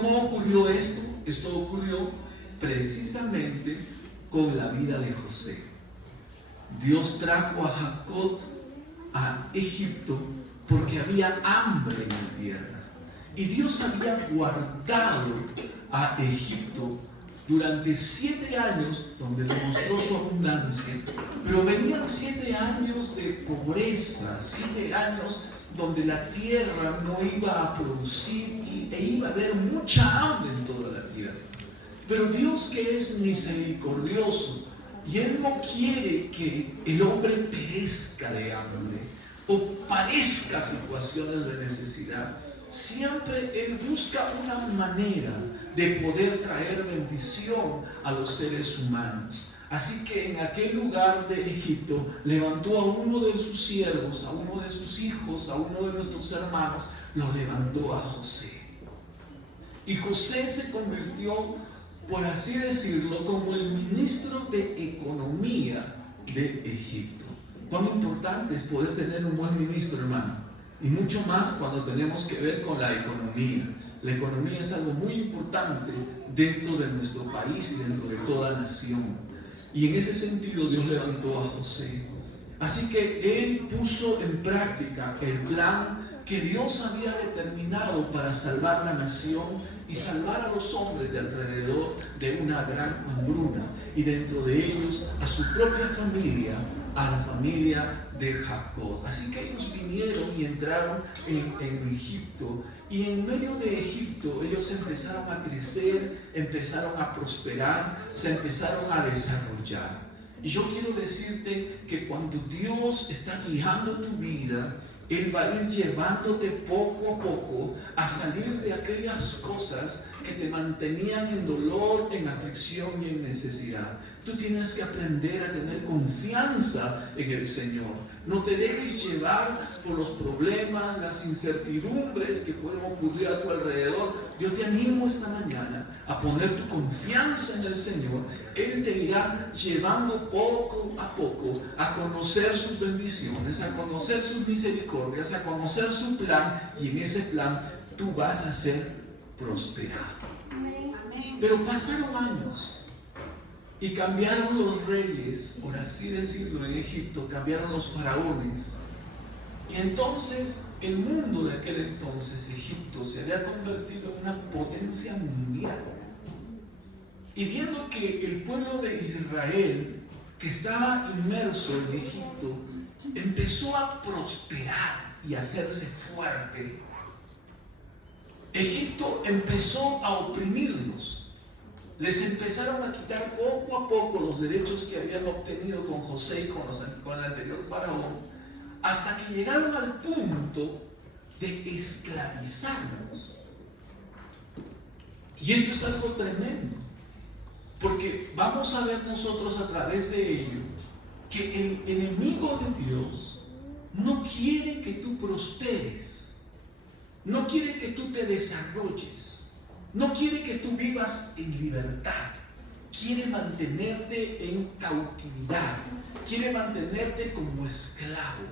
¿Cómo ocurrió esto? Esto ocurrió precisamente con la vida de José. Dios trajo a Jacob a Egipto porque había hambre en la tierra. Y Dios había guardado a Egipto durante 7 años, donde demostró su abundancia, pero venían 7 años de pobreza, 7 años donde la tierra no iba a producir e iba a haber mucha hambre en toda la tierra. Pero Dios, que es misericordioso, y Él no quiere que el hombre perezca de hambre o padezca situaciones de necesidad. Siempre Él busca una manera de poder traer bendición a los seres humanos. Así que en aquel lugar de Egipto levantó a uno de sus siervos, a uno de sus hijos, a uno de nuestros hermanos, lo levantó a José. Y José se convirtió, por así decirlo, como el ministro de Economía de Egipto. Cuán importante es poder tener un buen ministro, hermano. Y mucho más cuando tenemos que ver con la economía. La economía es algo muy importante dentro de nuestro país y dentro de toda nación. Y en ese sentido Dios levantó a José. Así que Él puso en práctica el plan que Dios había determinado para salvar la nación y salvar a los hombres de alrededor de una gran hambruna, y dentro de ellos a su propia familia, a la familia de Jacob. Así que ellos vinieron y entraron en Egipto, y en medio de Egipto ellos empezaron a crecer, empezaron a prosperar, se empezaron a desarrollar. Y yo quiero decirte que cuando Dios está guiando tu vida, Él va a ir llevándote poco a poco a salir de aquellas cosas que te mantenían en dolor, en aflicción y en necesidad. Tú tienes que aprender a tener confianza en el Señor. No te dejes llevar por los problemas, las incertidumbres que pueden ocurrir a tu alrededor. Yo te animo esta mañana a poner tu confianza en el Señor. Él te irá llevando poco a poco a conocer sus bendiciones, a conocer sus misericordias, a conocer su plan, y en ese plan tú vas a ser prosperado. Pero pasaron años y cambiaron los reyes, por así decirlo, en Egipto, cambiaron los faraones. Y entonces el mundo de aquel entonces, Egipto, se había convertido en una potencia mundial. Y viendo que el pueblo de Israel, que estaba inmerso en Egipto, empezó a prosperar y a hacerse fuerte, Egipto empezó a oprimirlos. Les empezaron a quitar poco a poco los derechos que habían obtenido con José y con el anterior faraón, hasta que llegaron al punto de esclavizarnos. Y esto es algo tremendo, porque vamos a ver nosotros a través de ello que el enemigo de Dios no quiere que tú prosperes, no quiere que tú te desarrolles, no quiere que tú vivas en libertad, quiere mantenerte en cautividad, quiere mantenerte como esclavo.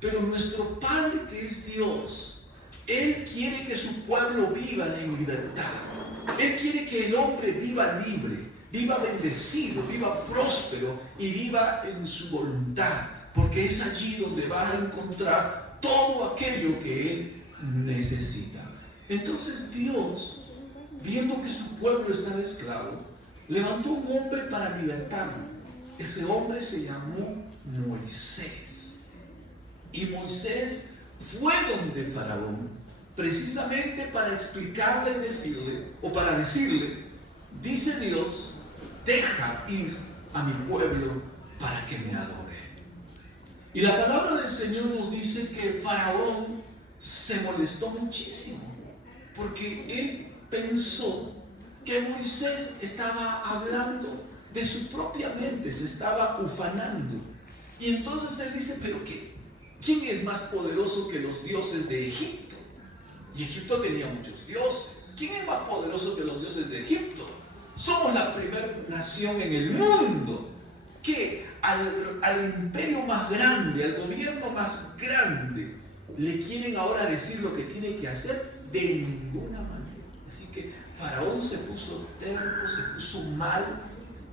Pero nuestro Padre, que es Dios, Él quiere que su pueblo viva en libertad. Él quiere que el hombre viva libre, viva bendecido, viva próspero y viva en su voluntad, porque es allí donde va a encontrar todo aquello que Él necesita. Entonces Dios, viendo que su pueblo estaba esclavo, levantó un hombre para libertarlo. Ese hombre se llamó Moisés. Y Moisés fue donde Faraón, precisamente para explicarle y decirle, o para decirle, dice Dios, deja ir a mi pueblo para que me adore. Y la palabra del Señor nos dice que Faraón se molestó muchísimo, porque él pensó que Moisés estaba hablando de su propia mente, se estaba ufanando. Y entonces él dice, ¿pero qué? ¿Quién es más poderoso que los dioses de Egipto? Y Egipto tenía muchos dioses. ¿Quién es más poderoso que los dioses de Egipto? Somos la primera nación en el mundo que al imperio más grande, al gobierno más grande, le quieren ahora decir lo que tiene que hacer. De ninguna manera. Así que Faraón se puso terco, se puso mal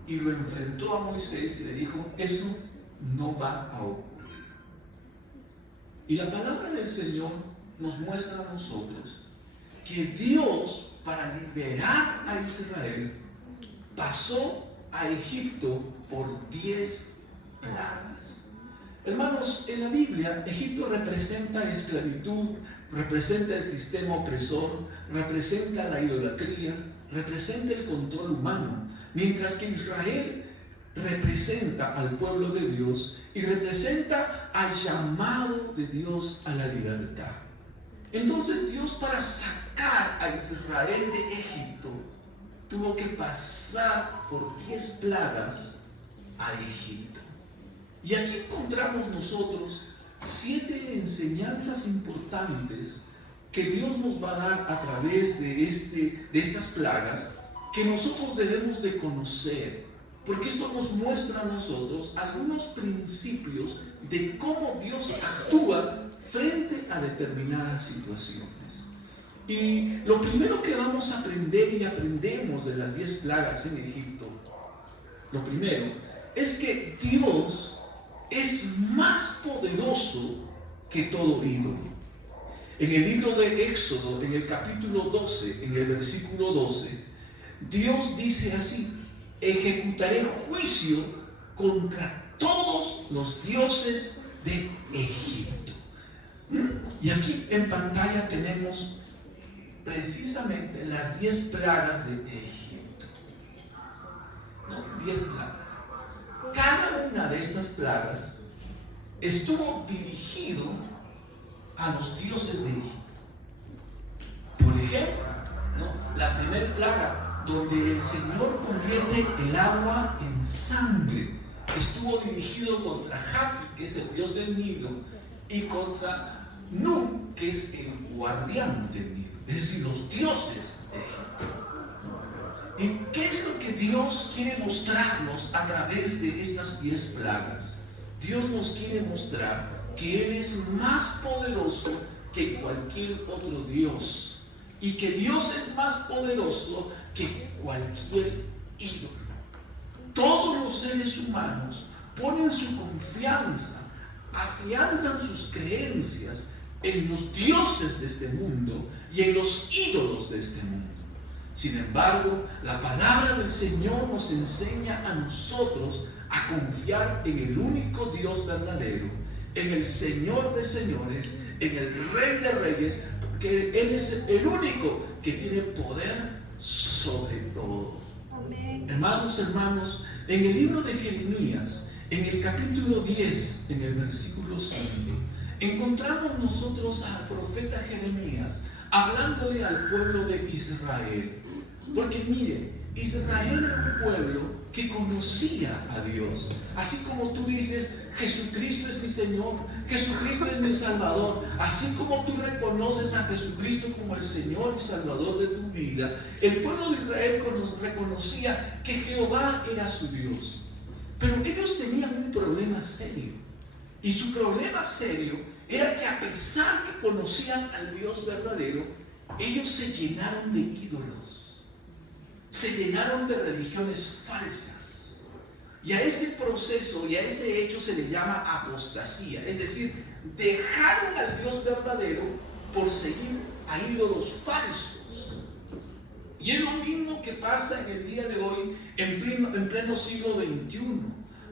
y lo enfrentó a Moisés y le dijo, eso no va a ocurrir. Y la palabra del Señor nos muestra a nosotros que Dios, para liberar a Israel, pasó a Egipto por 10 plagas. Hermanos, en la Biblia, Egipto representa esclavitud, representa el sistema opresor, representa la idolatría, representa el control humano, mientras que Israel representa al pueblo de Dios y representa al llamado de Dios a la libertad. Entonces Dios, para sacar a Israel de Egipto, tuvo que pasar por 10 plagas a Egipto. Y aquí encontramos nosotros 7 enseñanzas importantes que Dios nos va a dar a través de estas plagas, que nosotros debemos de conocer, porque esto nos muestra a nosotros algunos principios de cómo Dios actúa frente a determinadas situaciones. Y lo primero que vamos a aprender y aprendemos de las 10 plagas en Egipto, lo primero es que Dios es más poderoso que todo ídolo. En el libro de Éxodo, en el capítulo 12, en el versículo 12, Dios dice así: ejecutaré juicio contra todos los dioses de Egipto. Y aquí en pantalla tenemos precisamente las 10 plagas de Egipto. 10 plagas. Cada una de estas plagas estuvo dirigido a los dioses de Egipto. Por ejemplo, la primera plaga, donde el Señor convierte el agua en sangre, estuvo dirigido contra Hapi, que es el dios del Nilo, y contra Nu, que es el guardián del Nilo, es decir, los dioses de Egipto. ¿Y qué es lo que Dios quiere mostrarnos a través de estas 10 plagas? Dios nos quiere mostrar que Él es más poderoso que cualquier otro Dios, y que Dios es más poderoso que cualquier ídolo. Todos los seres humanos ponen su confianza, afianzan sus creencias en los dioses de este mundo y en los ídolos de este mundo. Sin embargo, la palabra del Señor nos enseña a nosotros a confiar en el único Dios verdadero, en el Señor de señores, en el Rey de reyes, porque Él es el único que tiene poder sobre todo. Amén. Hermanos, en el libro de Jeremías, en el capítulo 10, en el versículo 5, encontramos nosotros al profeta Jeremías hablándole al pueblo de Israel. Porque mire, Israel era un pueblo que conocía a Dios. Así como tú dices, Jesucristo es mi Señor, Jesucristo es mi Salvador, así como tú reconoces a Jesucristo como el Señor y Salvador de tu vida, el pueblo de Israel reconocía que Jehová era su Dios. Pero ellos tenían un problema serio. Y su problema serio era que, a pesar que conocían al Dios verdadero, ellos se llenaron de ídolos. Se llenaron de religiones falsas. Y a ese proceso y a ese hecho se le llama apostasía. Es decir, dejaron al Dios verdadero por seguir a ídolos falsos. Y es lo mismo que pasa en el día de hoy, en pleno siglo XXI.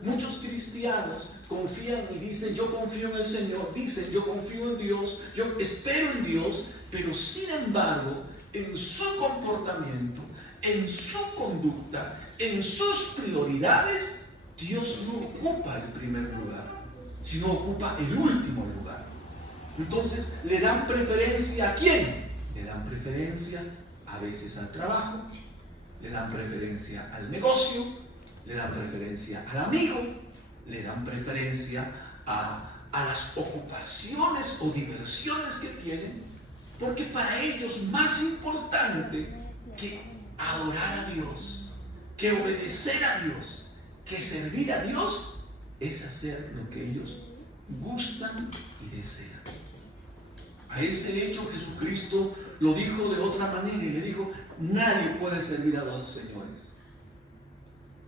Muchos cristianos confían y dicen: yo confío en el Señor, dicen: yo confío en Dios, yo espero en Dios, pero sin embargo, en su comportamiento, en su conducta, en sus prioridades, Dios no ocupa el primer lugar, sino ocupa el último lugar. Entonces, ¿le dan preferencia a quién? Le dan preferencia a veces al trabajo, le dan preferencia al negocio, le dan preferencia al amigo, le dan preferencia a las ocupaciones o diversiones que tienen, porque para ellos más importante que adorar a Dios, que obedecer a Dios, que servir a Dios, es hacer lo que ellos gustan y desean. A ese hecho Jesucristo lo dijo de otra manera y le dijo: nadie puede servir a dos señores.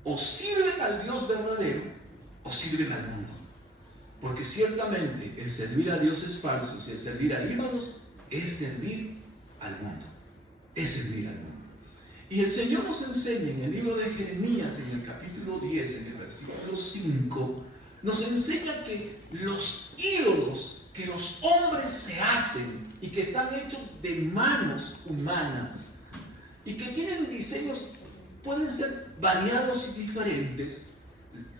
O sirven al Dios verdadero o sirven al mundo. Porque ciertamente el servir a dioses falsos y el servir a ídolos es servir al mundo. Es servir al mundo. Y el Señor nos enseña en el libro de Jeremías, en el capítulo 10, en el versículo 5, nos enseña que los ídolos que los hombres se hacen y que están hechos de manos humanas y que tienen diseños, pueden ser variados y diferentes.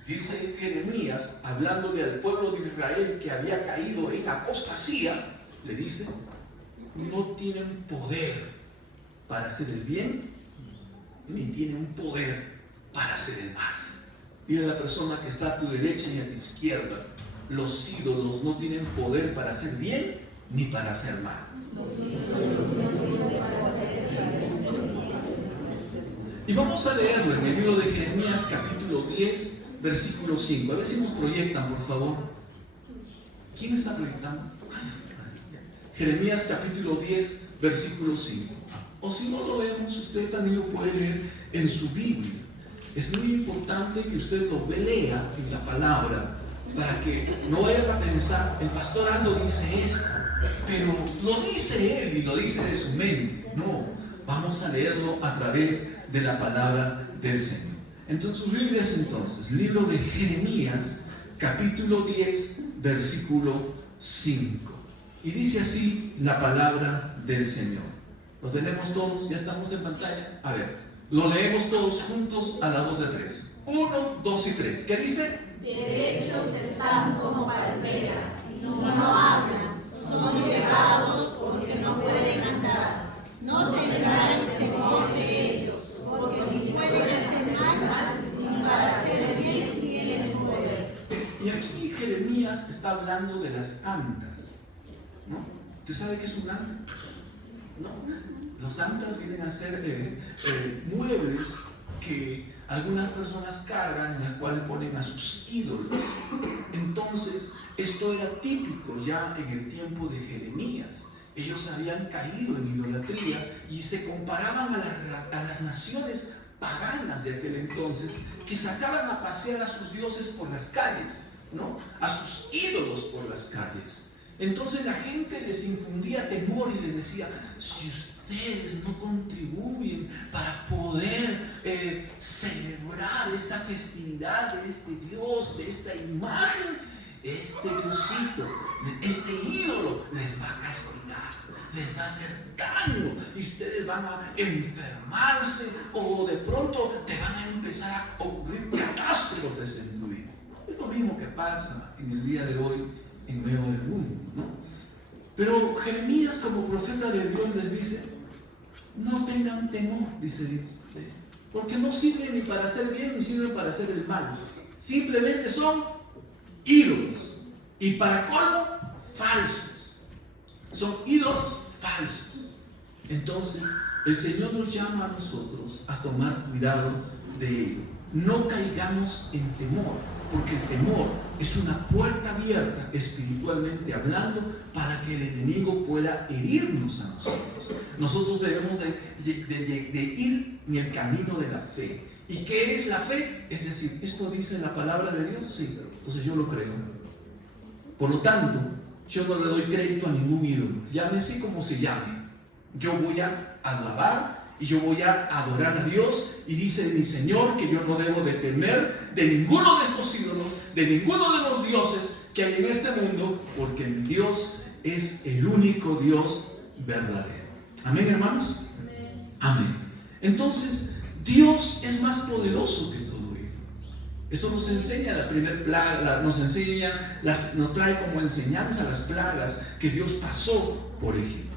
Dice Jeremías, hablándole al pueblo de Israel que había caído en apostasía, le dice: no tienen poder para hacer el bien, ni tienen poder para hacer el mal. Dile a la persona que está a tu derecha y a tu izquierda: los ídolos no tienen poder para hacer bien ni para hacer mal. Y vamos a leerlo en el libro de Jeremías capítulo 10, versículo 5. A ver si nos proyectan, por favor. ¿Quién está proyectando? Jeremías capítulo 10, versículo 5. O si no lo vemos, usted también lo puede leer en su Biblia. Es muy importante que usted lo lea en la palabra, para que no vayan a pensar: el pastor Aldo dice esto, pero lo dice él y lo dice de su mente. No, vamos a leerlo a través de la palabra del Señor. Entonces, sus Biblias, entonces, libro de Jeremías, capítulo 10, versículo 5. Y dice así la palabra del Señor. ¿Lo tenemos todos? ¿Ya estamos en pantalla? A ver, lo leemos todos juntos a la voz de 3. 1, 2 y 3. ¿Qué dice? Derechos están como palmeras, no hablan, son llevados porque no pueden andar. No tengáis temor de ellos, porque ni pueden hacer mal, ni para hacer el bien tienen poder. Y aquí Jeremías está hablando de las andas, ¿no? ¿Usted sabe qué es un anda? No, los andas vienen a ser muebles que algunas personas cargan, en las cuales ponen a sus ídolos. Entonces, esto era típico ya en el tiempo de Jeremías. Ellos habían caído en idolatría y se comparaban a las naciones paganas de aquel entonces, que sacaban a pasear a sus dioses por las calles, ¿no? A sus ídolos por las calles. Entonces la gente les infundía temor y les decía: si ustedes no contribuyen para poder celebrar esta festividad de este Dios, de esta imagen, este Diosito, este ídolo les va a castigar, les va a hacer daño y ustedes van a enfermarse, o de pronto te van a empezar a ocurrir catástrofes en tu vida. Es lo mismo que pasa en el día de hoy en medio del mundo, ¿no? Pero Jeremías, como profeta de Dios, les dice: no tengan temor, dice Dios, porque no sirven ni para hacer bien ni sirven para hacer el mal. Simplemente son ídolos, y para colmo, falsos. Son ídolos falsos. Entonces el Señor nos llama a nosotros a tomar cuidado de ello. No caigamos en temor, porque el temor es una puerta abierta, espiritualmente hablando, para que el enemigo pueda herirnos a nosotros. Nosotros debemos de ir en el camino de la fe. ¿Y qué es la fe? Es decir, ¿esto dice la palabra de Dios? Sí, entonces yo lo creo. Por lo tanto, yo no le doy crédito a ningún ídolo, llámese como se llame. Yo voy a alabar y yo voy a adorar a Dios, y dice mi Señor que yo no debo de temer de ninguno de estos ídolos, de ninguno de los dioses que hay en este mundo, porque mi Dios es el único Dios verdadero. ¿Amén, hermanos? Amén. Entonces, Dios es más poderoso que todo ello. Esto nos enseña la primera plaga, nos trae como enseñanza las plagas que Dios pasó por Egipto.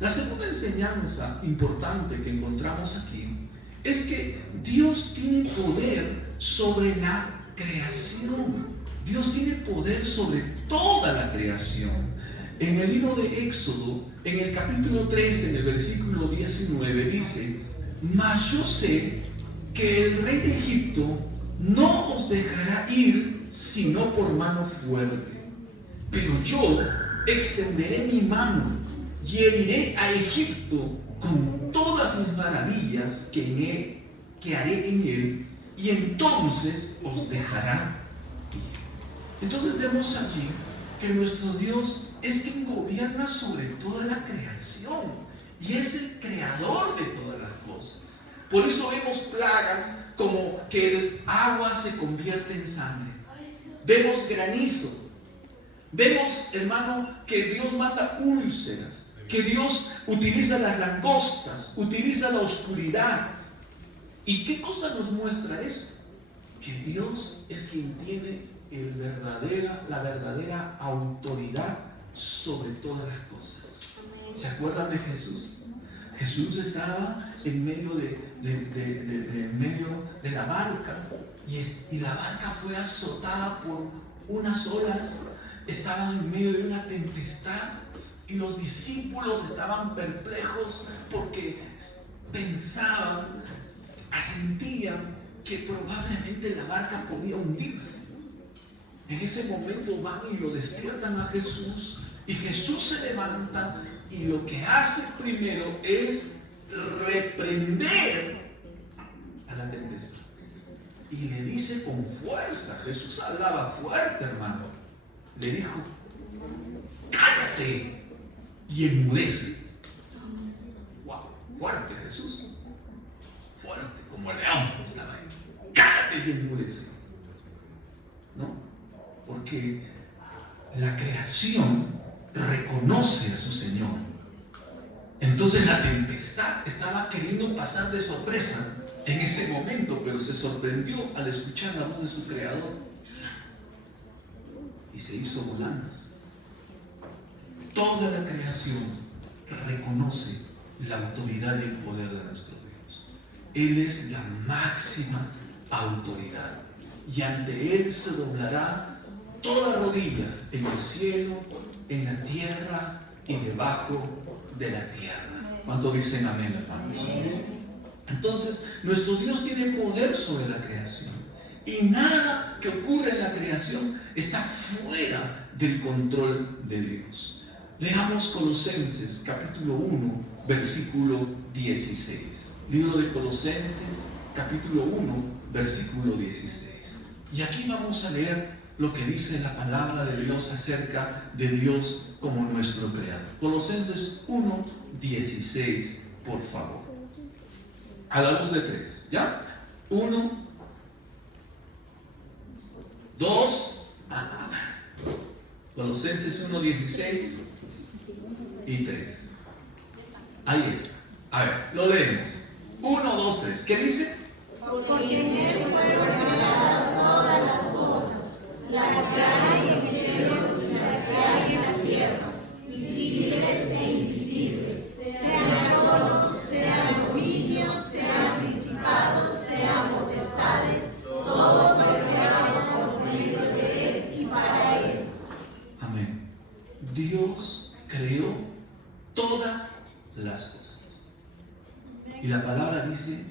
La segunda enseñanza importante que encontramos aquí es que Dios tiene poder sobre la creación. Dios tiene poder sobre toda la creación. En el libro de Éxodo, en el capítulo 13, en el versículo 19, dice: mas yo sé que el rey de Egipto no os dejará ir sino por mano fuerte, pero yo extenderé mi mano y heriré a Egipto con todas mis maravillas que haré en él, y entonces os dejará ir. Entonces vemos allí que nuestro Dios es quien gobierna sobre toda la creación y es el creador de todas las cosas. Por eso vemos plagas como que el agua se convierte en sangre. Vemos granizo. Vemos, hermano, que Dios manda úlceras, que Dios utiliza las langostas, utiliza la oscuridad. ¿Y qué cosa nos muestra esto? Que Dios es quien tiene la verdadera autoridad sobre todas las cosas. ¿Se acuerdan de Jesús? Jesús estaba en medio de la barca y la barca fue azotada por unas olas, estaba en medio de una tempestad y los discípulos estaban perplejos porque pensaban, asentían que probablemente la barca podía hundirse. En ese momento van y lo despiertan a Jesús y Jesús se levanta y lo que hace primero es reprender a la tempestad y le dice con fuerza. Jesús hablaba fuerte, hermano. Le dijo: cállate y enmudece. Wow, fuerte Jesús, fuerte como león estaba ahí. Cállate y enmudece, ¿no? Porque la creación reconoce a su Señor. Entonces la tempestad estaba queriendo pasar de sorpresa en ese momento, pero se sorprendió al escuchar la voz de su Creador y se hizo volanas. Toda la creación reconoce la autoridad y el poder de nuestro Dios. Él es la máxima autoridad y ante Él se doblará toda rodilla en el cielo, en la tierra y debajo de la tierra. ¿Cuántos dicen amén, hermanos? Entonces, nuestro Dios tiene poder sobre la creación y nada que ocurre en la creación está fuera del control de Dios. Leamos Colosenses capítulo 1, versículo 16. Libro de Colosenses capítulo 1, versículo 16. Y aquí vamos a leer lo que dice la palabra de Dios acerca de Dios como nuestro creador. Colosenses 1, 16, por favor. A la luz de 3, ¿ya? 1, 2, Colosenses 1, 16 y 3. Ahí está. A ver, lo leemos. 1, 2, 3. ¿Qué dice? Porque en Él fueron creadas todas las cosas, las que hay en el cielo y las que hay en la tierra, visibles e invisibles, sean tronos, sean dominios, sean principados, sean potestades, todo fue creado por medio de Él y para Él. Amén. Dios creó todas las cosas. Y la palabra dice: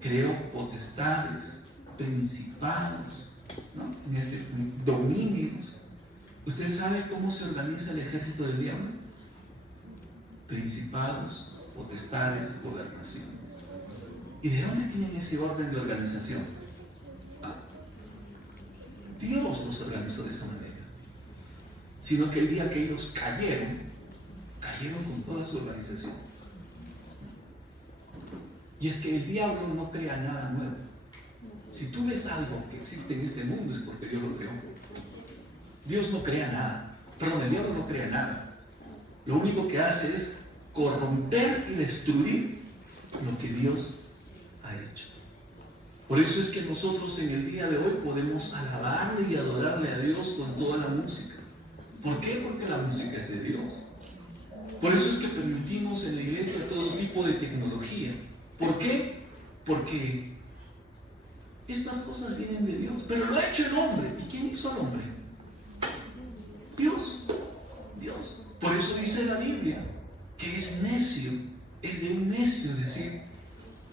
creó potestades, principados, ¿no? Dominios. ¿Usted sabe cómo se organiza el ejército del diablo? Principados, potestades, gobernaciones. ¿Y de dónde tienen ese orden de organización? Dios los organizó de esa manera. Sino que el día que ellos cayeron con toda su organización. Y es que el diablo no crea nada nuevo. Si tú ves algo que existe en este mundo es porque Dios lo creó. Dios no crea nada. Perdón, el diablo no crea nada. Lo único que hace es corromper y destruir lo que Dios ha hecho. Por eso es que nosotros en el día de hoy podemos alabarle y adorarle a Dios con toda la música. ¿Por qué? Porque la música es de Dios. Por eso es que permitimos en la iglesia todo tipo de tecnología. ¿Por qué? Porque estas cosas vienen de Dios, pero lo ha hecho el hombre. ¿Y quién hizo al hombre? Dios. Dios. Por eso dice la Biblia que es necio, es de un necio decir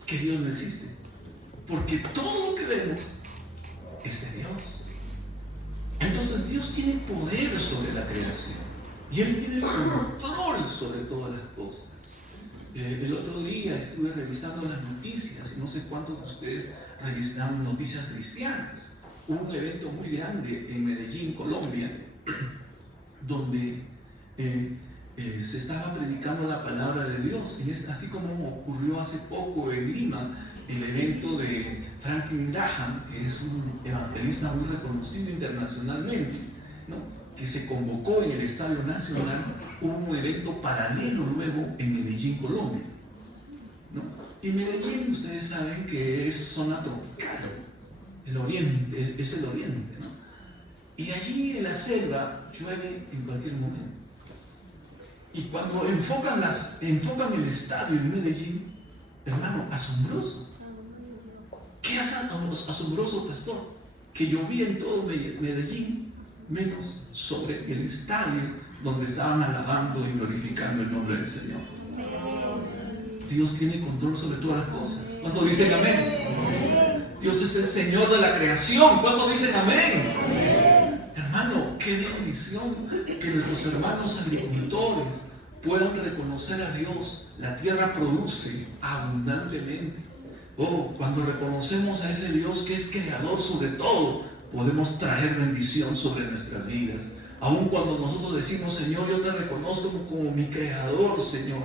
que Dios no existe. Porque todo lo que vemos es de Dios. Entonces Dios tiene poder sobre la creación. Y Él tiene el control sobre todas las cosas. El otro día estuve revisando las noticias, no sé cuántos de ustedes revisaron noticias cristianas. Hubo un evento muy grande en Medellín, Colombia, donde se estaba predicando la palabra de Dios. Y es así como ocurrió hace poco en Lima, el evento de Franklin Graham, que es un evangelista muy reconocido internacionalmente, ¿no?, que se convocó en el Estadio Nacional. Hubo un evento paralelo luego en Medellín, Colombia, ¿no? Y Medellín, ustedes saben que es zona tropical, el oriente, es el oriente, ¿no? Y allí en la selva llueve en cualquier momento. Y cuando enfocan el estadio en Medellín, hermano, asombroso. ¿Qué hace asombroso, pastor? Que llovía en todo Medellín, menos sobre el estadio donde estaban alabando y glorificando el nombre del Señor. Dios tiene control sobre todas las cosas. ¿Cuántos dicen amén? Dios es el Señor de la creación. ¿Cuántos dicen amén? Hermano, qué bendición que nuestros hermanos agricultores puedan reconocer a Dios. La tierra produce abundantemente. Oh, cuando reconocemos a ese Dios que es creador sobre todo, podemos traer bendición sobre nuestras vidas. Aun cuando nosotros decimos, Señor, yo te reconozco como mi creador, Señor,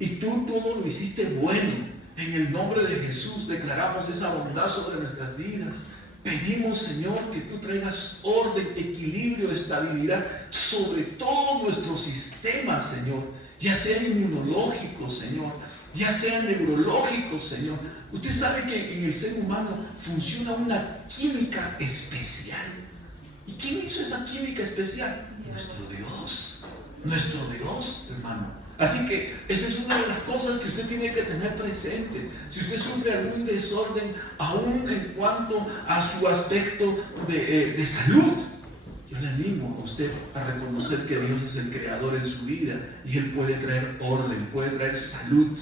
y tú todo lo hiciste bueno. En el nombre de Jesús declaramos esa bondad sobre nuestras vidas. Pedimos, Señor, que tú traigas orden, equilibrio, estabilidad sobre todo nuestro sistema, Señor, ya sea inmunológico, Señor, ya sea neurológico, Señor. Usted sabe que en el ser humano funciona una química especial. ¿Y quién hizo esa química especial? Nuestro Dios, hermano. Así que esa es una de las cosas que usted tiene que tener presente. Si usted sufre algún desorden, aún en cuanto a su aspecto de salud, yo le animo a usted a reconocer que Dios es el creador en su vida y Él puede traer orden, puede traer salud.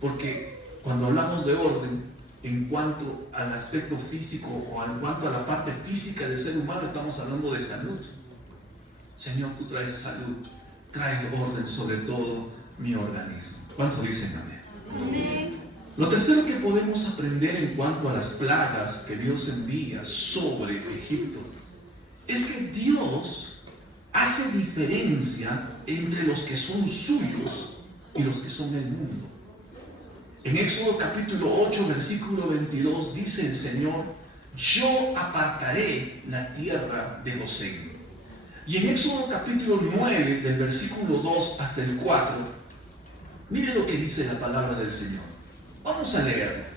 Porque cuando hablamos de orden, en cuanto al aspecto físico o en cuanto a la parte física del ser humano, estamos hablando de salud. Señor, tú traes salud, trae orden sobre todo mi organismo. ¿Cuántos dicen amén? Amén. Lo tercero que podemos aprender en cuanto a las plagas que Dios envía sobre Egipto es que Dios hace diferencia entre los que son suyos y los que son del mundo. En Éxodo capítulo 8, versículo 22 dice el Señor, yo apartaré la tierra de Gosén. Y en Éxodo capítulo 9, del versículo 2 hasta el 4, mire lo que dice la palabra del Señor. Vamos a leer.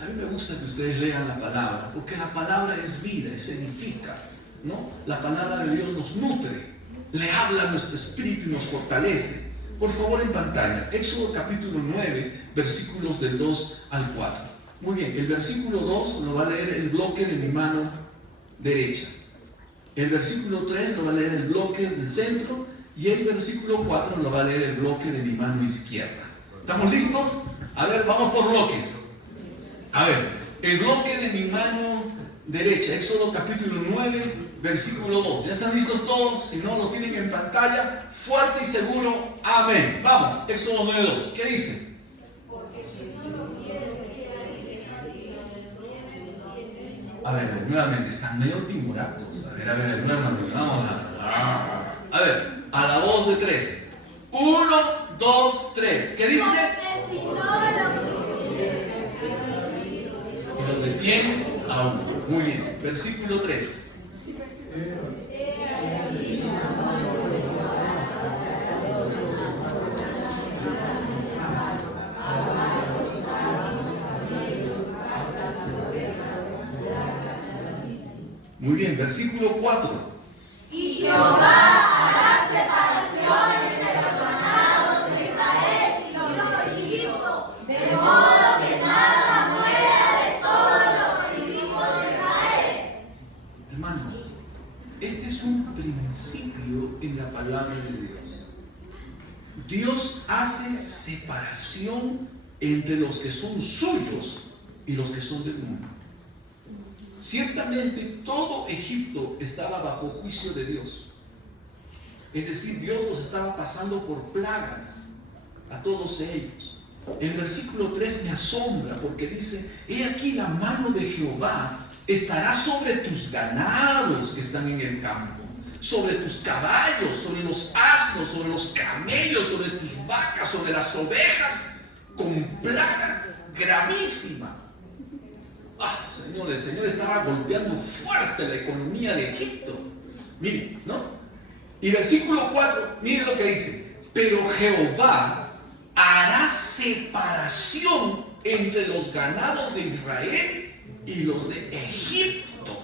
A mí me gusta que ustedes lean la palabra, porque la palabra es vida, es edifica, ¿no? La palabra de Dios nos nutre, le habla a nuestro espíritu y nos fortalece. Por favor, en pantalla, Éxodo capítulo 9, versículos del 2 al 4. Muy bien, el versículo 2 lo va a leer el bloque de mi mano derecha. El versículo 3 lo va a leer el bloque del centro y el versículo 4 lo va a leer el bloque de mi mano izquierda. ¿Estamos listos? A ver, vamos por bloques. A ver, el bloque de mi mano derecha, Éxodo capítulo 9, versículo 2. ¿Ya están listos todos? Si no, lo tienen en pantalla. Fuerte y seguro. Amén. Vamos, Éxodo 9, 2. ¿Qué dice? A ver, nuevamente, están medio timoratos. A ver, nuevamente. Vamos a ver, a la voz de 3. 1, 2, 3. ¿Qué dice? Y lo detienes a uno. Muy bien. Versículo 3. Muy bien, versículo 4. Y Jehová hará separación entre los ganados de Israel y los de Egipto, de modo que nada muera de todos los hijos de Israel. Hermanos, este es un principio en la palabra de Dios. Dios hace separación entre los que son suyos y los que son del mundo. Ciertamente todo Egipto estaba bajo juicio de Dios. Es decir, Dios los estaba pasando por plagas a todos ellos. El versículo 3 me asombra porque dice: he aquí la mano de Jehová estará sobre tus ganados que están en el campo, sobre tus caballos, sobre los asnos, sobre los camellos, sobre tus vacas, sobre las ovejas, con plaga gravísima. Señor, el Señor estaba golpeando fuerte la economía de Egipto. Miren, ¿no? Y versículo 4, miren lo que dice: pero Jehová hará separación entre los ganados de Israel y los de Egipto,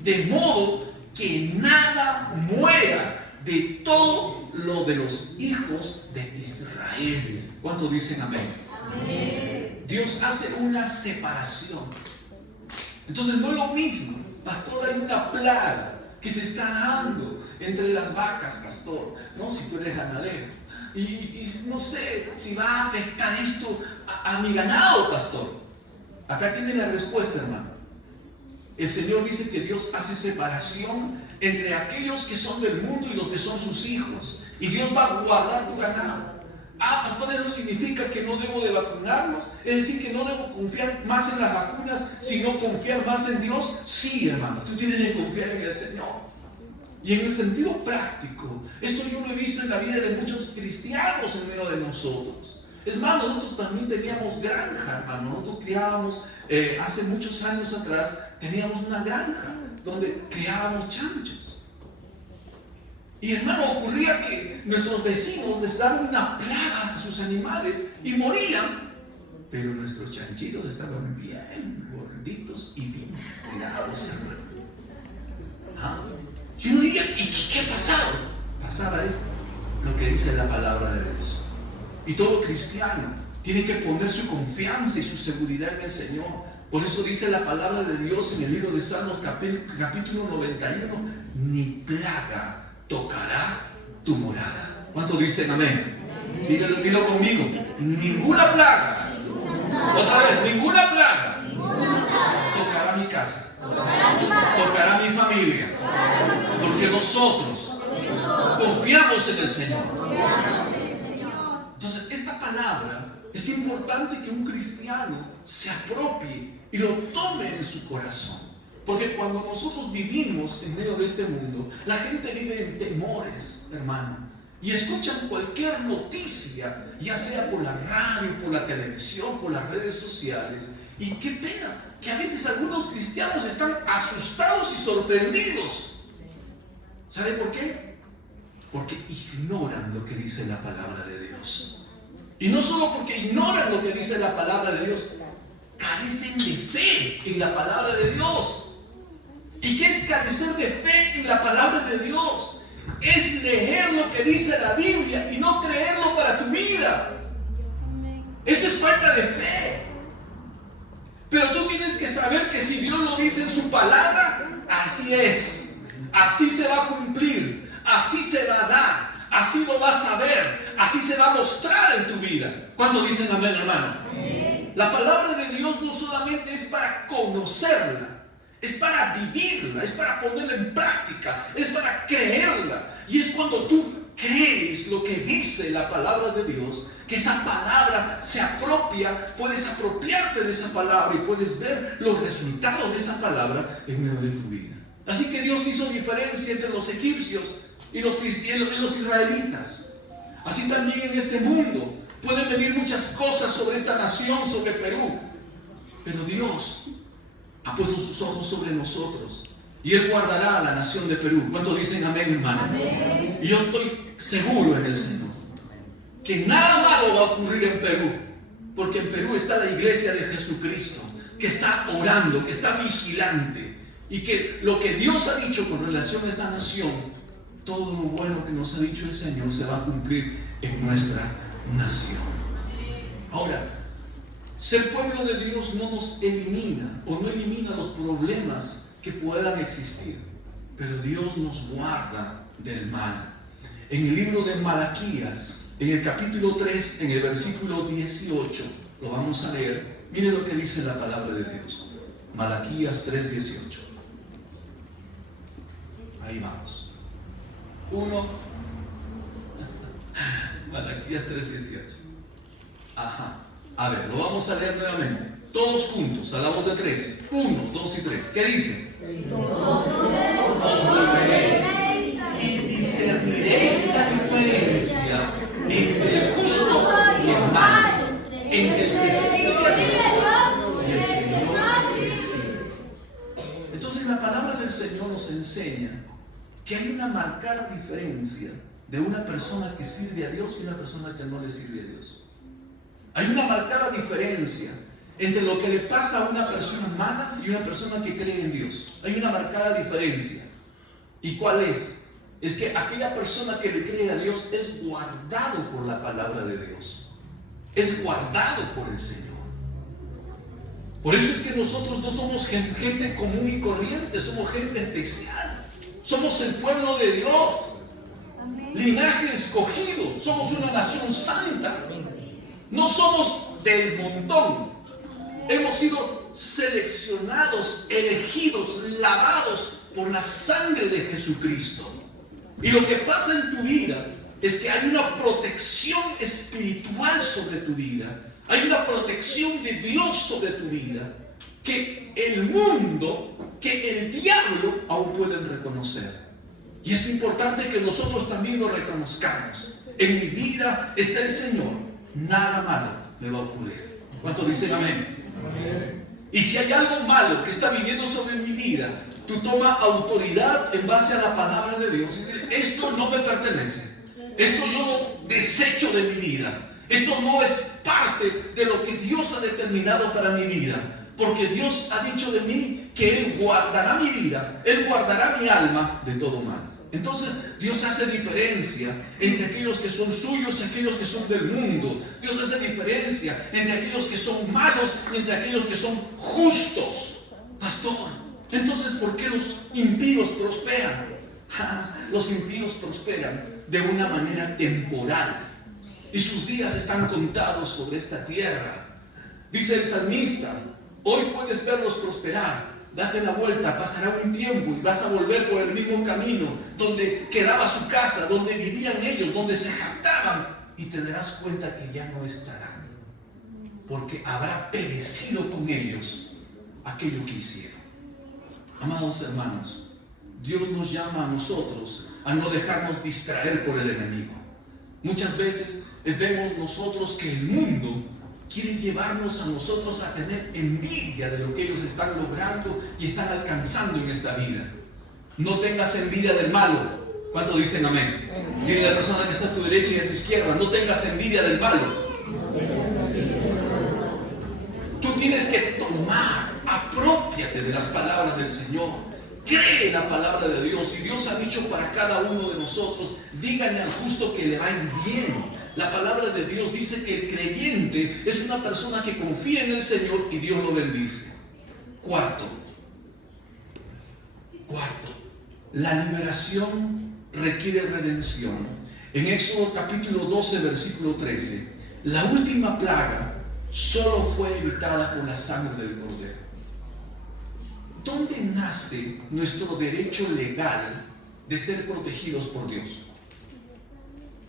de modo que nada muera de todo lo de los hijos de Israel. ¿Cuántos dicen amén? Amén. Dios hace una separación. Entonces no es lo mismo, pastor, hay una plaga que se está dando entre las vacas, pastor, ¿no? Si tú eres ganadero. Y no sé si va a afectar esto a mi ganado, pastor. Acá tiene la respuesta, hermano. El Señor dice que Dios hace separación entre aquellos que son del mundo y los que son sus hijos. Y Dios va a guardar tu ganado. Pastor, ¿eso significa que no debo de vacunarlos? Es decir, que no debo confiar más en las vacunas, sino confiar más en Dios. Sí, hermano, tú tienes que confiar en el Señor. Y en el sentido práctico, esto yo lo he visto en la vida de muchos cristianos en medio de nosotros. Es más, nosotros también teníamos granja, hermano. Nosotros criábamos, hace muchos años atrás, teníamos una granja donde criábamos chanchos. Y hermano, ocurría que nuestros vecinos les daban una plaga a sus animales y morían, pero nuestros chanchitos estaban bien gorditos y bien cuidados, hermano. Si uno diría, ¿y qué ha pasado? Pasaba esto, lo que dice la palabra de Dios. Y todo cristiano tiene que poner su confianza y su seguridad en el Señor. Por eso dice la palabra de Dios en el libro de Salmos, capítulo 91, ni plaga tocará tu morada. ¿Cuántos dicen amén? Dilo conmigo. Ninguna plaga. Otra vez, ninguna plaga tocará mi casa. Tocará mi familia. Porque nosotros confiamos en el Señor. Entonces, esta palabra es importante que un cristiano se apropie y lo tome en su corazón. Porque cuando nosotros vivimos en medio de este mundo, la gente vive en temores, hermano. Y escuchan cualquier noticia, ya sea por la radio, por la televisión, por las redes sociales. Y qué pena que a veces algunos cristianos están asustados y sorprendidos. ¿Sabe por qué? Porque ignoran lo que dice la palabra de Dios. Y no solo porque ignoran lo que dice la palabra de Dios, carecen de fe en la palabra de Dios. ¿Y qué es carecer de fe en la palabra de Dios? Es leer lo que dice la Biblia y no creerlo para tu vida. Esto es falta de fe. Pero tú tienes que saber que si Dios lo dice en su palabra, así es. Así se va a cumplir. Así se va a dar. Así lo vas a ver. Así se va a mostrar en tu vida. ¿Cuántos dicen amén, hermano? Amén. La palabra de Dios no solamente es para conocerla, es para vivirla, es para ponerla en práctica, es para creerla. Y es cuando tú crees lo que dice la palabra de Dios, que esa palabra se apropia, puedes apropiarte de esa palabra y puedes ver los resultados de esa palabra en medio de tu vida. Así que Dios hizo diferencia entre los egipcios y los cristianos y los israelitas. Así también en este mundo pueden venir muchas cosas sobre esta nación, sobre Perú, pero Dios ha puesto sus ojos sobre nosotros y Él guardará a la nación de Perú. ¿Cuántos dicen amén, hermano? Amén. Y yo estoy seguro en el Señor que nada malo va a ocurrir en Perú, porque en Perú está la iglesia de Jesucristo, que está orando, que está vigilante, y que lo que Dios ha dicho con relación a esta nación, todo lo bueno que nos ha dicho el Señor se va a cumplir en nuestra nación. Ahora, ser pueblo de Dios no nos elimina o no elimina los problemas que puedan existir, pero Dios nos guarda del mal. En el libro de Malaquías, en el capítulo 3, en el versículo 18, lo vamos a leer. Mire lo que dice la palabra de Dios. Malaquías 3:18. Ahí vamos. 1, Malaquías 3:18. Ajá. A ver, lo vamos a leer nuevamente. Todos juntos, a la voz de 3. 1, 2 y 3. ¿Qué dice? Os volveréis y discerniréis la diferencia entre el justo y el malo, entre el que sirve a Dios y el que no le sirve. Entonces la palabra del Señor nos enseña que hay una marcada diferencia de una persona que sirve a Dios y una persona que no le sirve a Dios. Hay una marcada diferencia entre lo que le pasa a una persona mala y una persona que cree en Dios. Hay una marcada diferencia. ¿Y cuál es? Es que aquella persona que le cree a Dios es guardado por la palabra de Dios. Es guardado por el Señor. Por eso es que nosotros no somos gente común y corriente, somos gente especial. Somos el pueblo de Dios. Linaje escogido. Somos una nación santa. No somos del montón. Hemos sido seleccionados, elegidos, lavados por la sangre de Jesucristo. Y lo que pasa en tu vida es que hay una protección espiritual sobre tu vida. Hay una protección de Dios sobre tu vida que el mundo, que el diablo aún pueden reconocer. Y es importante que nosotros también lo reconozcamos. En mi vida está el Señor. Nada malo me va a ocurrir. ¿Cuántos dicen amén? Amén. Y si hay algo malo que está viniendo sobre mi vida, tú tomas autoridad en base a la palabra de Dios. Esto no me pertenece. Esto yo lo desecho de mi vida. Esto no es parte de lo que Dios ha determinado para mi vida. Porque Dios ha dicho de mí que Él guardará mi vida, Él guardará mi alma de todo mal. Entonces Dios hace diferencia entre aquellos que son suyos y aquellos que son del mundo. Dios hace diferencia entre aquellos que son malos y entre aquellos que son justos. Pastor, entonces ¿por qué los impíos prosperan? Los impíos prosperan de una manera temporal y sus días están contados sobre esta tierra. Dice el salmista: hoy puedes verlos prosperar. Date la vuelta, pasará un tiempo y vas a volver por el mismo camino donde quedaba su casa, donde vivían ellos, donde se jactaban, y te darás cuenta que ya no estarán, porque habrá perecido con ellos aquello que hicieron. Amados hermanos, Dios nos llama a nosotros a no dejarnos distraer por el enemigo. Muchas veces vemos nosotros que el mundo quiere llevarnos a nosotros a tener envidia de lo que ellos están logrando y están alcanzando en esta vida. No tengas envidia del malo. ¿Cuántos dicen amén? Dile a la persona que está a tu derecha y a tu izquierda: no tengas envidia del malo. Tú tienes que tomar, apropiate de las palabras del Señor. Cree la palabra de Dios, y Dios ha dicho para cada uno de nosotros: díganle al justo que le va a ir bien. La palabra de Dios dice que el creyente es una persona que confía en el Señor y Dios lo bendice. Cuarto, la liberación requiere redención. En Éxodo capítulo 12, versículo 13, la última plaga solo fue evitada por la sangre del Cordero. ¿Dónde nace nuestro derecho legal de ser protegidos por Dios?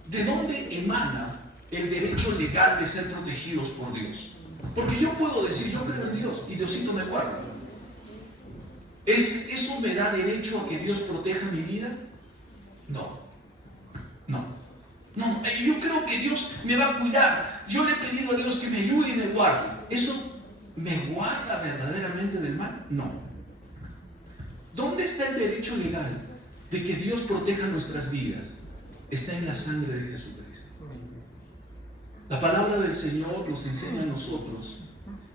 ¿De dónde emana el derecho legal de ser protegidos por Dios? Porque yo puedo decir: yo creo en Dios y Diosito me guarda. ¿Eso me da derecho a que Dios proteja mi vida? No. Yo creo que Dios me va a cuidar. Yo le he pedido a Dios que me ayude y me guarde. ¿Eso me guarda verdaderamente del mal? No. ¿Dónde está el derecho legal de que Dios proteja nuestras vidas? Está en la sangre de Jesucristo. La palabra del Señor nos enseña a nosotros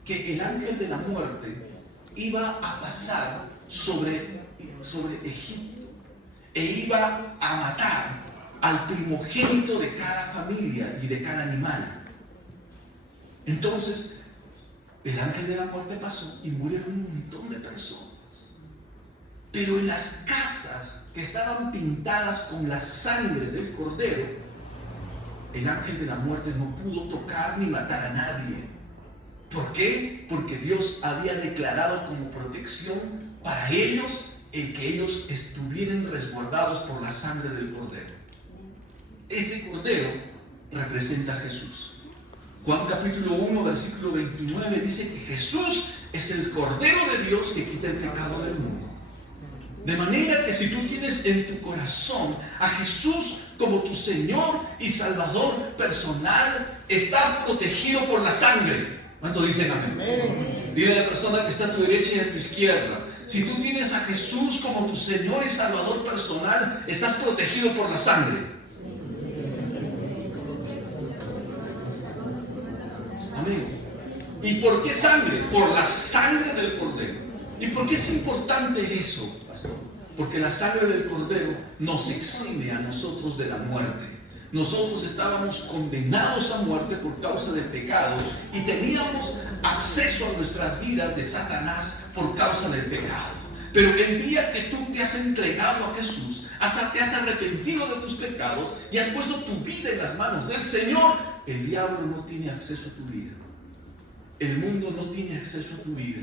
que el ángel de la muerte iba a pasar sobre Egipto e iba a matar al primogénito de cada familia y de cada animal. Entonces el ángel de la muerte pasó y murieron un montón de personas. Pero en las casas que estaban pintadas con la sangre del Cordero, el ángel de la muerte no pudo tocar ni matar a nadie. ¿Por qué? Porque Dios había declarado como protección para ellos el que ellos estuvieran resguardados por la sangre del Cordero. Ese Cordero representa a Jesús. Juan capítulo 1, versículo 29 dice que Jesús es el Cordero de Dios que quita el pecado del mundo. De manera que si tú tienes en tu corazón a Jesús como tu Señor y Salvador personal, estás protegido por la sangre. ¿Cuántos dicen amén? Amén. Dile a la persona que está a tu derecha y a tu izquierda: si tú tienes a Jesús como tu Señor y Salvador personal, estás protegido por la sangre. Amén. ¿Y por qué sangre? Por la sangre del Cordero. ¿Y por qué es importante eso, pastor? Porque la sangre del Cordero nos exime a nosotros de la muerte. Nosotros estábamos condenados a muerte por causa del pecado y teníamos acceso a nuestras vidas de Satanás por causa del pecado. Pero el día que tú te has entregado a Jesús, te has arrepentido de tus pecados y has puesto tu vida en las manos del Señor, el diablo no tiene acceso a tu vida. El mundo no tiene acceso a tu vida.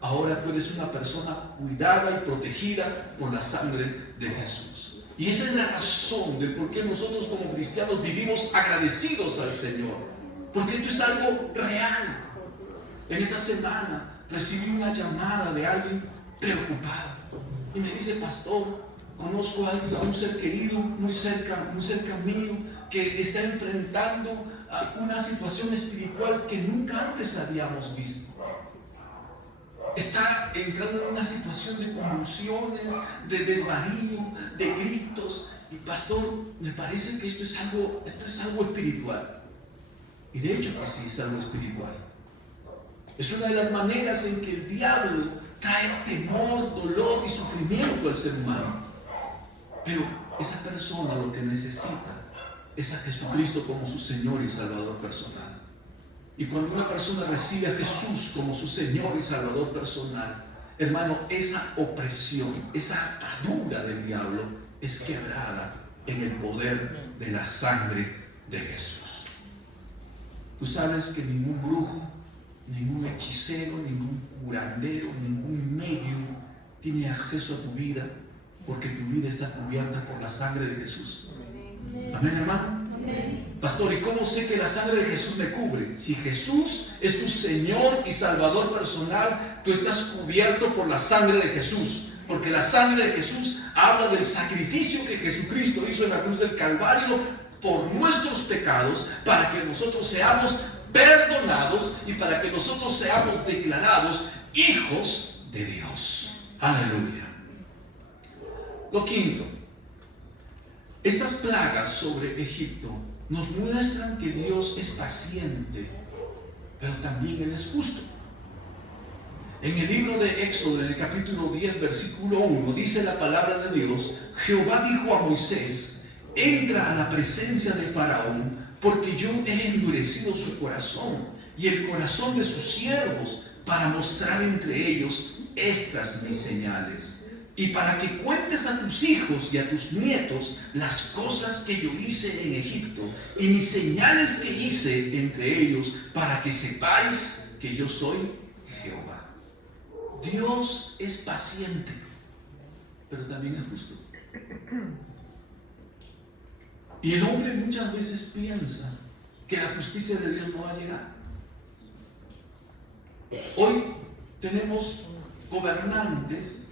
Ahora tú eres una persona cuidada y protegida por la sangre de Jesús. Y esa es la razón de por qué nosotros como cristianos vivimos agradecidos al Señor. Porque esto es algo real. En esta semana recibí una llamada de alguien preocupado. Y me dice: pastor, conozco a alguien, a un ser querido, muy cerca mío, que está enfrentando una situación espiritual que nunca antes habíamos visto. Está entrando en una situación de convulsiones, de desvarío, de gritos. Y pastor, me parece que esto es algo espiritual. Y de hecho que sí es algo espiritual. Es una de las maneras en que el diablo trae temor, dolor y sufrimiento al ser humano. Pero esa persona lo que necesita es a Jesucristo como su Señor y Salvador personal. Y cuando una persona recibe a Jesús como su Señor y Salvador personal, hermano, esa opresión, esa atadura del diablo es quebrada en el poder de la sangre de Jesús. Tú sabes que ningún brujo, ningún hechicero, ningún curandero, ningún medium tiene acceso a tu vida, porque tu vida está cubierta por la sangre de Jesús. Amén, hermano. Pastor, ¿y cómo sé que la sangre de Jesús me cubre? Si Jesús es tu Señor y Salvador personal, tú estás cubierto por la sangre de Jesús. Porque la sangre de Jesús habla del sacrificio que Jesucristo hizo en la cruz del Calvario por nuestros pecados, para que nosotros seamos perdonados y para que nosotros seamos declarados hijos de Dios. Aleluya. Lo quinto, estas plagas sobre Egipto nos muestran que Dios es paciente, pero también Él es justo. En el libro de Éxodo, en el capítulo 10, versículo 1, dice la palabra de Dios: Jehová dijo a Moisés: entra a la presencia de Faraón, porque yo he endurecido su corazón y el corazón de sus siervos, para mostrar entre ellos estas mis señales. Y para que cuentes a tus hijos y a tus nietos las cosas que yo hice en Egipto y mis señales que hice entre ellos, para que sepáis que yo soy Jehová. Dios es paciente, pero también es justo. Y el hombre muchas veces piensa que la justicia de Dios no va a llegar. Hoy tenemos gobernantes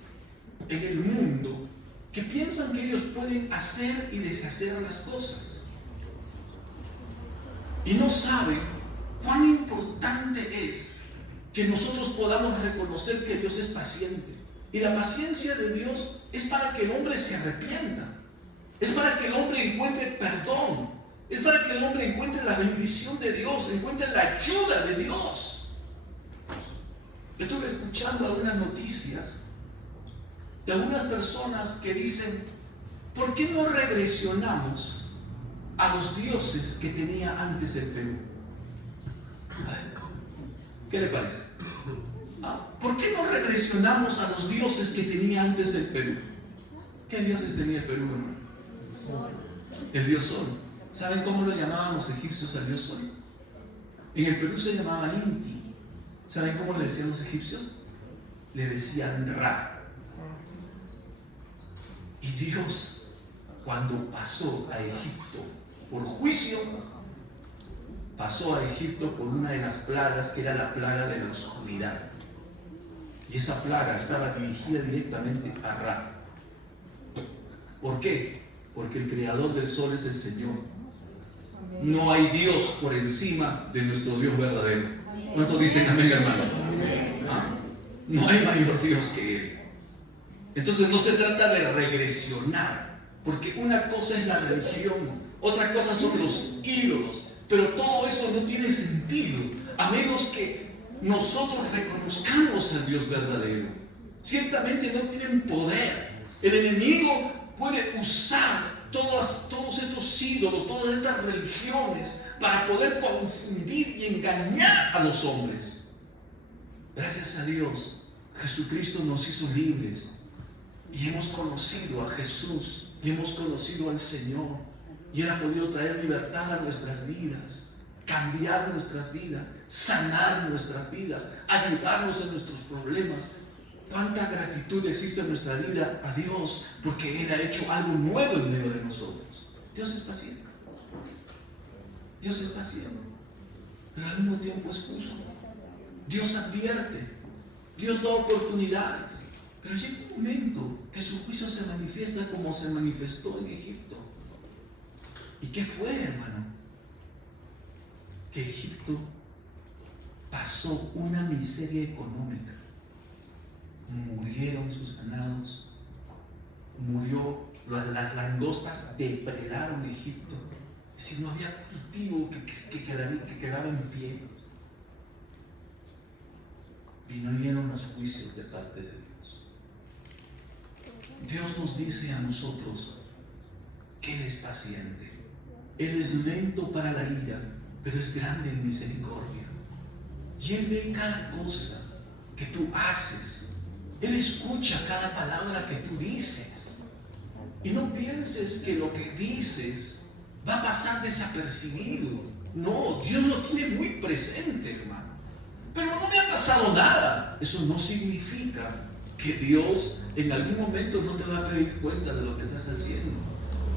en el mundo que piensan que ellos pueden hacer y deshacer las cosas, y no saben cuán importante es que nosotros podamos reconocer que Dios es paciente. Y la paciencia de Dios es para que el hombre se arrepienta, es para que el hombre encuentre perdón, es para que el hombre encuentre la bendición de Dios, encuentre la ayuda de Dios. Estuve escuchando algunas noticias de algunas personas que dicen: ¿por qué no regresionamos a los dioses que tenía antes el Perú? ¿Qué le parece? ¿Por qué no regresionamos a los dioses que tenía antes el Perú? ¿Qué dioses tenía el Perú, hermano? El dios Sol. ¿Saben cómo lo llamaban los egipcios al dios Sol? En el Perú se llamaba Inti. ¿Saben cómo le decían los egipcios? Le decían Ra. Y Dios, cuando pasó a Egipto por juicio, pasó a Egipto por una de las plagas que era la plaga de la oscuridad. Y esa plaga estaba dirigida directamente a Ra. ¿Por qué? Porque el creador del sol es el Señor. No hay Dios por encima de nuestro Dios verdadero. ¿Cuántos dicen amén, hermano? ¿Ah? No hay mayor Dios que Él. Entonces no se trata de regresionar, porque una cosa es la religión, otra cosa son los ídolos, pero todo eso no tiene sentido a menos que nosotros reconozcamos al Dios verdadero. Ciertamente no tienen poder. El enemigo puede usar todos estos ídolos, todas estas religiones para poder confundir y engañar a los hombres. Gracias a Dios, Jesucristo nos hizo libres y hemos conocido a Jesús y hemos conocido al Señor, y Él ha podido traer libertad a nuestras vidas, cambiar nuestras vidas, sanar nuestras vidas, ayudarnos en nuestros problemas. Cuánta gratitud existe en nuestra vida a Dios, porque Él ha hecho algo nuevo en medio de nosotros. Dios es paciente. Dios es paciente, pero al mismo tiempo es justo. Dios advierte, Dios da oportunidades, pero llega un momento que su juicio se manifiesta como se manifestó en Egipto. ¿Y qué fue, hermano? Que Egipto pasó una miseria económica. Murieron sus ganados, las langostas depredaron Egipto. Es decir, no había cultivo que quedaba en pie. Vinieron los juicios de parte de Dios. Dios nos dice a nosotros que Él es paciente. Él es lento para la ira, pero es grande en misericordia. Y Él ve cada cosa que tú haces. Él escucha cada palabra que tú dices. Y no pienses que lo que dices va a pasar desapercibido. No, Dios lo tiene muy presente, hermano. Pero no me ha pasado nada. Eso no significa que Dios en algún momento no te va a pedir cuenta de lo que estás haciendo.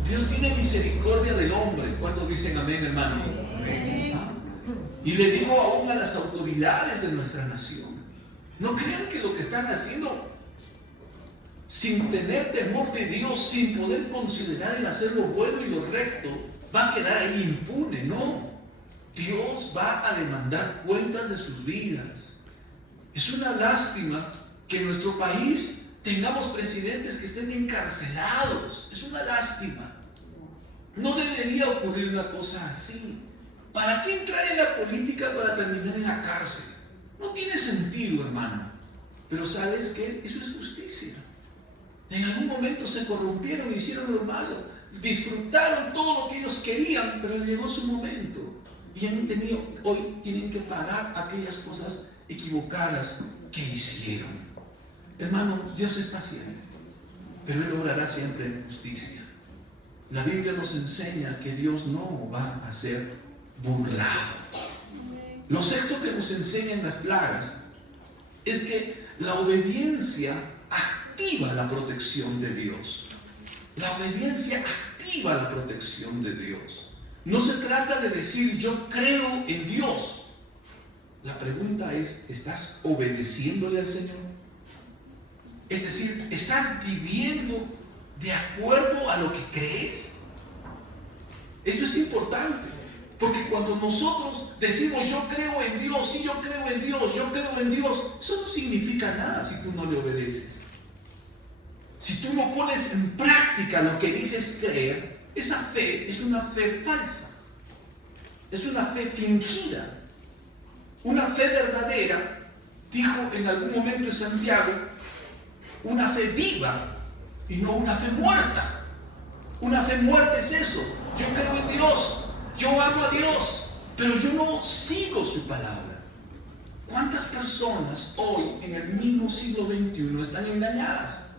Dios tiene misericordia del hombre. ¿Cuántos dicen amén, hermano? ¿Ah? Y le digo aún a las autoridades de nuestra nación: no crean que lo que están haciendo sin tener temor de Dios, sin poder considerar el hacer lo bueno y lo recto, va a quedar ahí impune. No, Dios va a demandar cuentas de sus vidas. Es una lástima que en nuestro país tengamos presidentes que estén encarcelados. Es una lástima. No debería ocurrir una cosa así. ¿Para qué entrar en la política para terminar en la cárcel? No tiene sentido, hermano. Pero ¿sabes qué? Eso es justicia. En algún momento se corrompieron, hicieron lo malo, disfrutaron todo lo que ellos querían, pero llegó su momento. Y hoy tienen que pagar aquellas cosas equivocadas que hicieron. Hermano, Dios es paciente, pero Él obrará siempre en justicia. La Biblia nos enseña que Dios no va a ser burlado. Lo sexto que nos enseñan las plagas es que la obediencia activa la protección de Dios. La obediencia activa la protección de Dios. No se trata de decir yo creo en Dios. La pregunta es, ¿estás obedeciéndole al Señor? Es decir, ¿estás viviendo de acuerdo a lo que crees? Esto es importante, porque cuando nosotros decimos yo creo en Dios, sí, yo creo en Dios, yo creo en Dios, eso no significa nada si tú no le obedeces. Si tú no pones en práctica lo que dices creer, esa fe es una fe falsa, es una fe fingida. Una fe verdadera, dijo en algún momento en Santiago, una fe viva y no una fe muerta. Una fe muerta es eso: yo creo en Dios, yo amo a Dios, pero yo no sigo su palabra. ¿Cuántas personas hoy en el mismo siglo XXI están engañadas?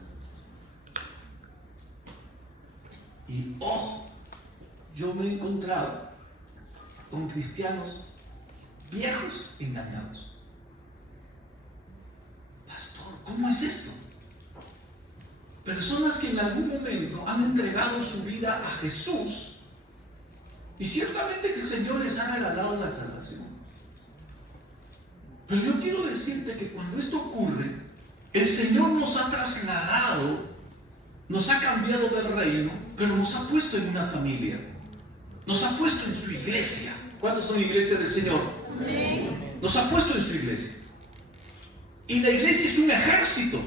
Y ojo, yo me he encontrado con cristianos viejos engañados. Pastor, ¿cómo es esto? Personas que en algún momento han entregado su vida a Jesús Y ciertamente que el Señor les ha regalado la salvación. Pero yo quiero decirte que cuando esto ocurre, el Señor nos ha trasladado, nos ha cambiado del reino, pero nos ha puesto en una familia. Nos ha puesto en su iglesia. ¿Cuántos son iglesias del Señor? Amén. Nos ha puesto en su iglesia. Y la iglesia es un ejército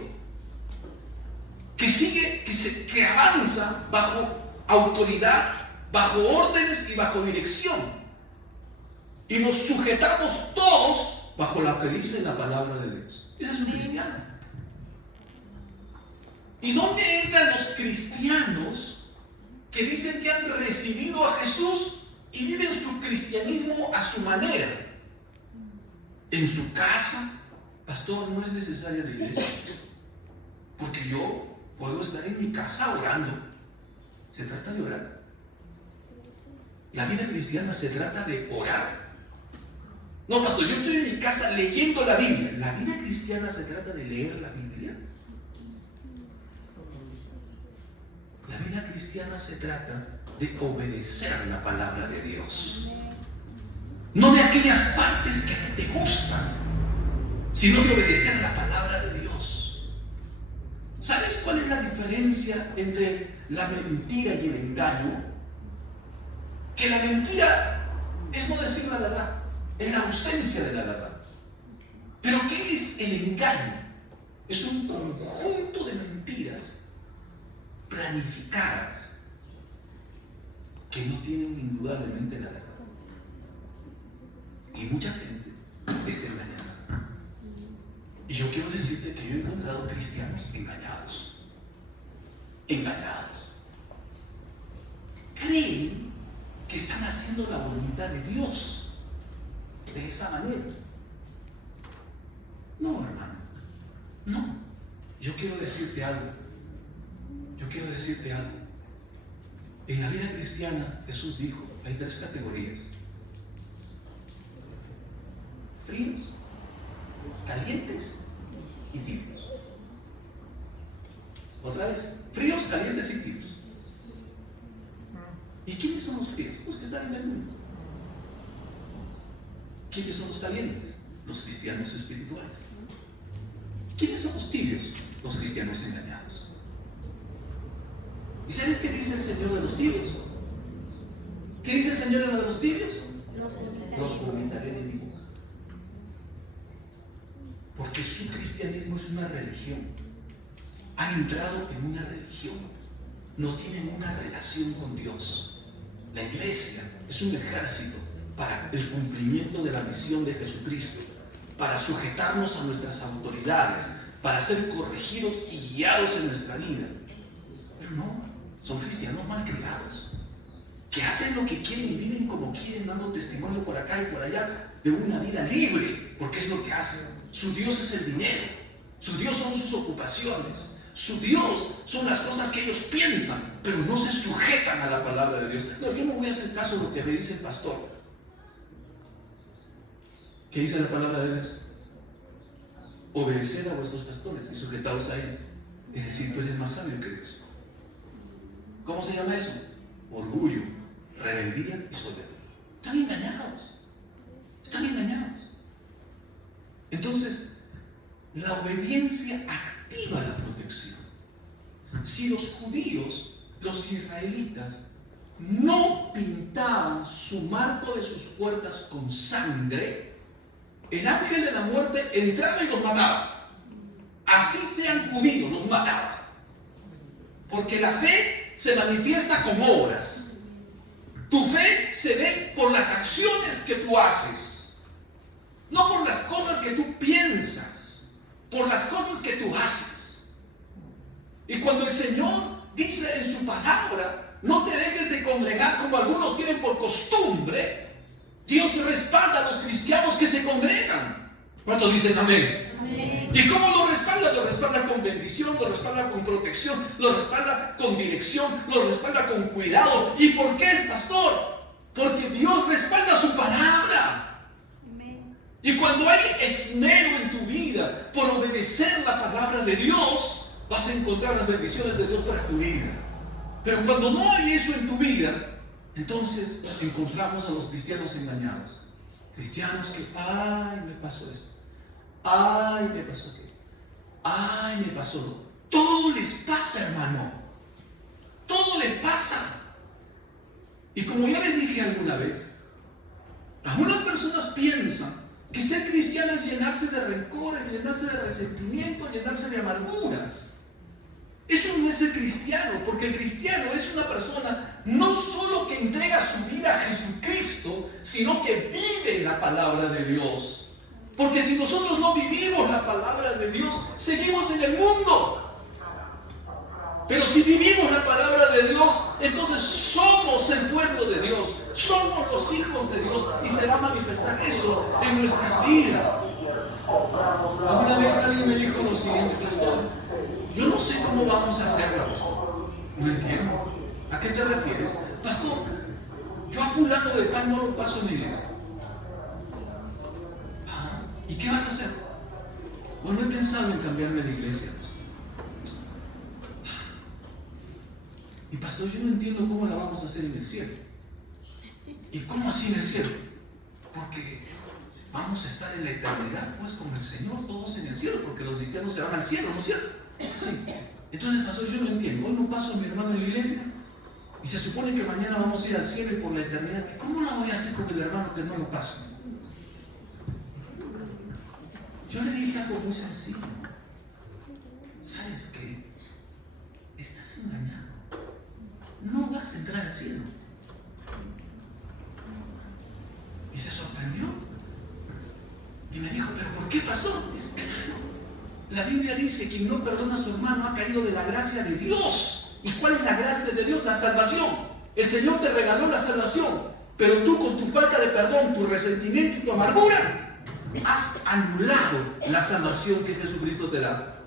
que sigue, que avanza bajo autoridad, bajo órdenes y bajo dirección. Y nos sujetamos todos bajo lo que dice la palabra de Dios. Ese es un cristiano. ¿Y dónde entran los cristianos que dicen que han recibido a Jesús y viven su cristianismo a su manera? En su casa. Pastor, no es necesaria la iglesia, porque yo puedo estar en mi casa orando. Se trata de orar. La vida cristiana se trata de orar. No, pastor, yo estoy en mi casa leyendo la Biblia. La vida cristiana se trata de leer la Biblia. La vida cristiana se trata de obedecer la palabra de Dios. No de aquellas partes que a ti te gustan, sino de obedecer la palabra de Dios. ¿Sabes cuál es la diferencia entre la mentira y el engaño? Que la mentira es no decir la verdad, es la ausencia de la verdad. Pero ¿qué es el engaño? Es un conjunto de mentiras planificadas que no tienen indudablemente la verdad. Y mucha gente está engañada. Y yo quiero decirte que yo he encontrado cristianos engañados. Engañados. Creen que están haciendo la voluntad de Dios de esa manera. No, hermano. No. Yo quiero decirte algo. Yo quiero decirte algo. En la vida cristiana, Jesús dijo, hay 3 categorías. Fríos, calientes y tibios. Otra vez, fríos, calientes y tibios. ¿Y quiénes son los fríos? Los que están en el mundo. ¿Quiénes son los calientes? Los cristianos espirituales. ¿Quiénes son los tibios? Los cristianos engañados. ¿Y sabes qué dice el Señor de los tibios? ¿Qué dice el Señor de los tibios? Los vomitaré de mi boca. Porque su cristianismo es una religión. Han entrado en una religión. No tienen una relación con Dios. La iglesia es un ejército para el cumplimiento de la misión de Jesucristo, para sujetarnos a nuestras autoridades, para ser corregidos y guiados en nuestra vida. Pero no, son cristianos malcriados, que hacen lo que quieren y viven como quieren, dando testimonio por acá y por allá de una vida libre, porque es lo que hacen. Su Dios es el dinero, su Dios son sus ocupaciones, su Dios son las cosas que ellos piensan, pero no se sujetan a la palabra de Dios. No, yo no voy a hacer caso de lo que me dice el pastor. ¿Qué dice la palabra de Dios? Obedecer a vuestros pastores y sujetaos a ellos. Es decir, tú eres más sabio que Dios. ¿Cómo se llama eso? Orgullo, rebeldía y soberbia. Están engañados. Están engañados. Entonces, la obediencia activa la protección. Si los judíos, los israelitas, no pintaban su marco de sus puertas con sangre, el ángel de la muerte entraba y los mataba. Así sean judíos, los mataba. Porque la fe se manifiesta con obras. Tu fe se ve por las acciones que tú haces, no por las cosas que tú piensas, por las cosas que tú haces. Y cuando el Señor dice en su palabra, no te dejes de congregar como algunos tienen por costumbre, Dios respalda a los cristianos que se congregan. ¿Cuántos dicen amén? Amén. ¿Y cómo lo respalda? Lo respalda con bendición, lo respalda con protección, lo respalda con dirección, lo respalda con cuidado. ¿Y por qué, pastor? Porque Dios respalda su palabra. Amén. Y cuando hay esmero en tu vida por obedecer la palabra de Dios, vas a encontrar las bendiciones de Dios para tu vida. Pero cuando no hay eso en tu vida, Entonces encontramos a los cristianos engañados. Cristianos que, ay, me pasó esto. Ay, me pasó aquello. Ay, me pasó lo. Todo les pasa, hermano. Todo les pasa. Y como ya les dije alguna vez, algunas personas piensan que ser cristiano es llenarse de rencores, llenarse de resentimiento, llenarse de amarguras. Eso no es ser cristiano, porque el cristiano es una persona no solo que entrega su vida a Jesucristo, sino que vive la palabra de Dios. Porque si nosotros no vivimos la palabra de Dios, seguimos en el mundo. Pero si vivimos la palabra de Dios, entonces somos el pueblo de Dios, somos los hijos de Dios y se va a manifestar eso en nuestras vidas. Alguna vez alguien me dijo lo siguiente: pastor, yo no sé cómo vamos a hacerlo, pastor. No entiendo. ¿A qué te refieres? Pastor, yo a fulano de tal no lo paso en la iglesia. Ah, ¿y qué vas a hacer? Bueno, he pensado en cambiarme de iglesia, pastor. Y pastor, yo no entiendo cómo la vamos a hacer en el cielo. ¿Y cómo así en el cielo? Porque vamos a estar en la eternidad pues con el Señor, todos en el cielo, porque los cristianos se van al cielo, ¿no es cierto? Sí. Entonces, pastor, yo no entiendo. Hoy no paso a mi hermano en la iglesia y se supone que mañana vamos a ir al cielo y por la eternidad. ¿Cómo la voy a hacer con el hermano que no lo paso? Yo le dije algo muy sencillo. ¿Sabes qué? Estás engañado. No vas a entrar al cielo. Y se sorprendió. Y me dijo, ¿pero por qué, pastor? Es claro. La Biblia dice: quien no perdona a su hermano ha caído de la gracia de Dios. ¿Y cuál es la gracia de Dios? La salvación. El Señor te regaló la salvación. Pero tú, con tu falta de perdón, tu resentimiento y tu amargura, has anulado la salvación que Jesucristo te da.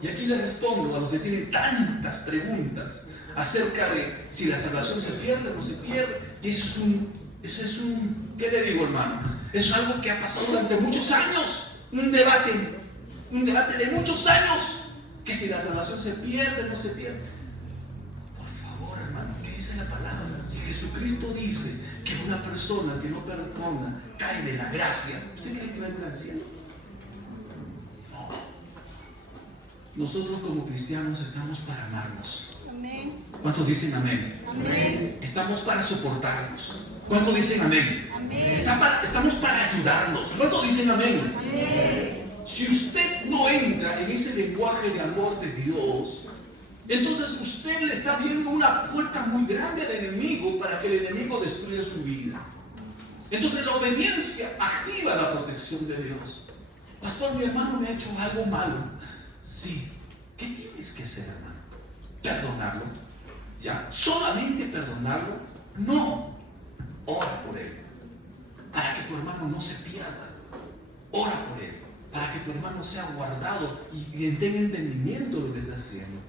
Y aquí les respondo a los que tienen tantas preguntas acerca de si la salvación se pierde o no se pierde. Y eso es un, ¿qué le digo, hermano? Eso es algo que ha pasado durante muchos años, un debate de muchos años, que si la salvación se pierde o no se pierde. Por favor, hermano, ¿qué dice la palabra? Si Jesucristo dice que una persona que no perdona cae de la gracia, ¿usted cree que va a entrar al cielo? No. Nosotros como cristianos estamos para amarnos. Amén. ¿Cuántos dicen amén? Amén. Estamos para soportarnos. ¿Cuántos dicen amén? Amén. Estamos para ayudarnos. ¿Cuántos dicen amén? Amén. Si usted no entra en ese lenguaje de amor de Dios, entonces usted le está abriendo una puerta muy grande al enemigo para que el enemigo destruya su vida. Entonces la obediencia activa la protección de Dios. Pastor, mi hermano me ha hecho algo malo. Sí. ¿Qué tienes que hacer, hermano? Perdonarlo. ¿Ya? ¿Solamente perdonarlo? No. Ora por él, para que tu hermano no se pierda. Ora por él, para que tu hermano sea guardado y tenga entendimiento de lo que está haciendo.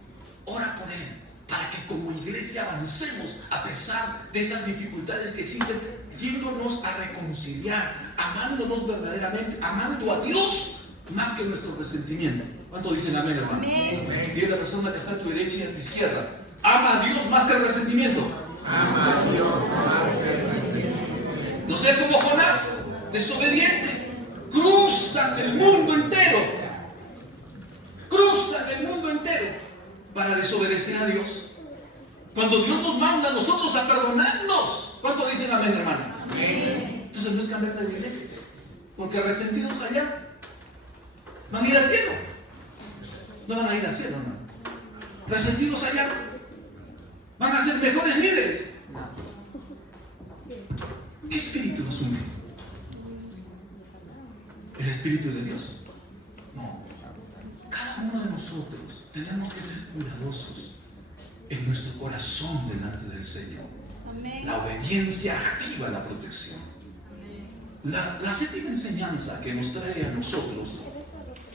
Ora por él, para que como iglesia avancemos a pesar de esas dificultades que existen, yéndonos a reconciliar, amándonos verdaderamente, amando a Dios más que nuestro resentimiento. ¿Cuántos dicen amén, hermano? Amén. Dile a la persona que está a tu derecha y a tu izquierda: ama a Dios más que el resentimiento. Ama a Dios más que el resentimiento. No sea como Jonás, desobediente. Cruzan el mundo entero. Cruzan el mundo entero para desobedecer a Dios. Cuando Dios nos manda a nosotros a perdonarnos. ¿Cuántos dicen amén, hermano? Amén. Entonces no es cambiar de iglesia. Porque resentidos allá van a ir al cielo. No van a ir al cielo, hermano. Resentidos allá van a ser mejores líderes. No. ¿Qué espíritu nos une? ¿El Espíritu de Dios? No. Cada uno de nosotros tenemos que ser cuidadosos en nuestro corazón delante del Señor. Amén. La obediencia activa la protección. La séptima enseñanza que nos trae a nosotros